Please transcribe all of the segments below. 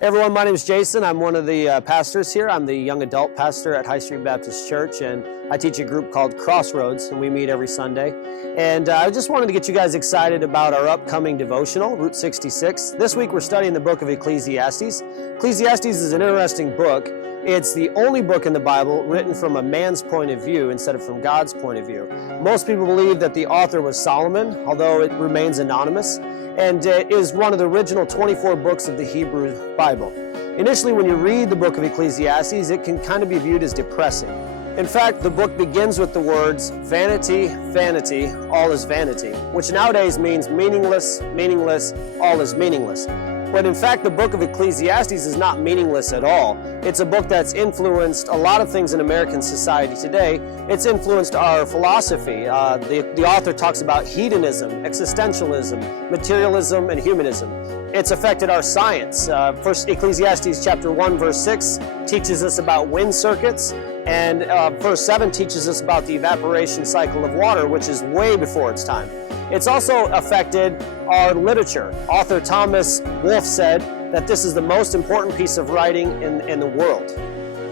Hey everyone, my name is Jason. I'm one of the pastors here. I'm the young adult pastor at High Street Baptist Church, and I teach a group called Crossroads, and we meet every Sunday. And I just wanted to get you guys excited about our upcoming devotional, Route 66. This week we're studying the book of Ecclesiastes. Ecclesiastes is an interesting book. It's the only book in the Bible written from a man's point of view instead of from God's point of view. Most people believe that the author was Solomon, although it remains anonymous, and is one of the original 24 books of the Hebrew Bible. Initially, when you read the book of Ecclesiastes, it can kind of be viewed as depressing. In fact, the book begins with the words, vanity, vanity, all is vanity, which nowadays means meaningless, meaningless, all is meaningless. But in fact, the book of Ecclesiastes is not meaningless at all. It's a book that's influenced a lot of things in American society today. It's influenced our philosophy. The author talks about hedonism, existentialism, materialism, and humanism. It's affected our science. First, Ecclesiastes chapter 1, verse 6 teaches us about wind circuits, and verse 7 teaches us about the evaporation cycle of water, which is way before its time. It's also affected our literature. Author Thomas Wolfe said that this is the most important piece of writing in the world.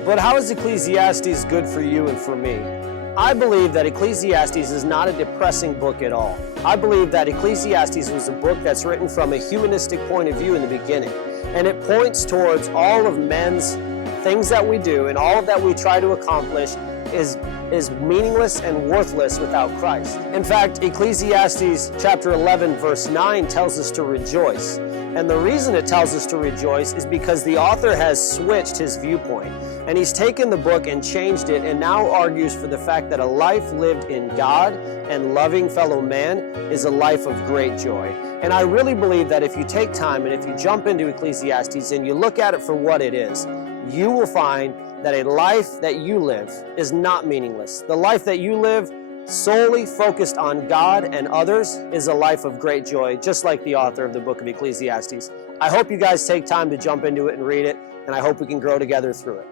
But how is Ecclesiastes good for you and for me? I believe that Ecclesiastes is not a depressing book at all. I believe that Ecclesiastes was a book that's written from a humanistic point of view in the beginning. And it points towards all of men's things that we do and all of that we try to accomplish is meaningless and worthless without Christ. In fact, Ecclesiastes chapter 11 verse 9 tells us to rejoice. And the reason it tells us to rejoice is because the author has switched his viewpoint. And he's taken the book and changed it and now argues for the fact that a life lived in God and loving fellow man is a life of great joy. And I really believe that if you take time and if you jump into Ecclesiastes and you look at it for what it is, you will find that a life that you live is not meaningless. The life that you live solely focused on God and others is a life of great joy, just like the author of the book of Ecclesiastes. I hope you guys take time to jump into it and read it, and I hope we can grow together through it.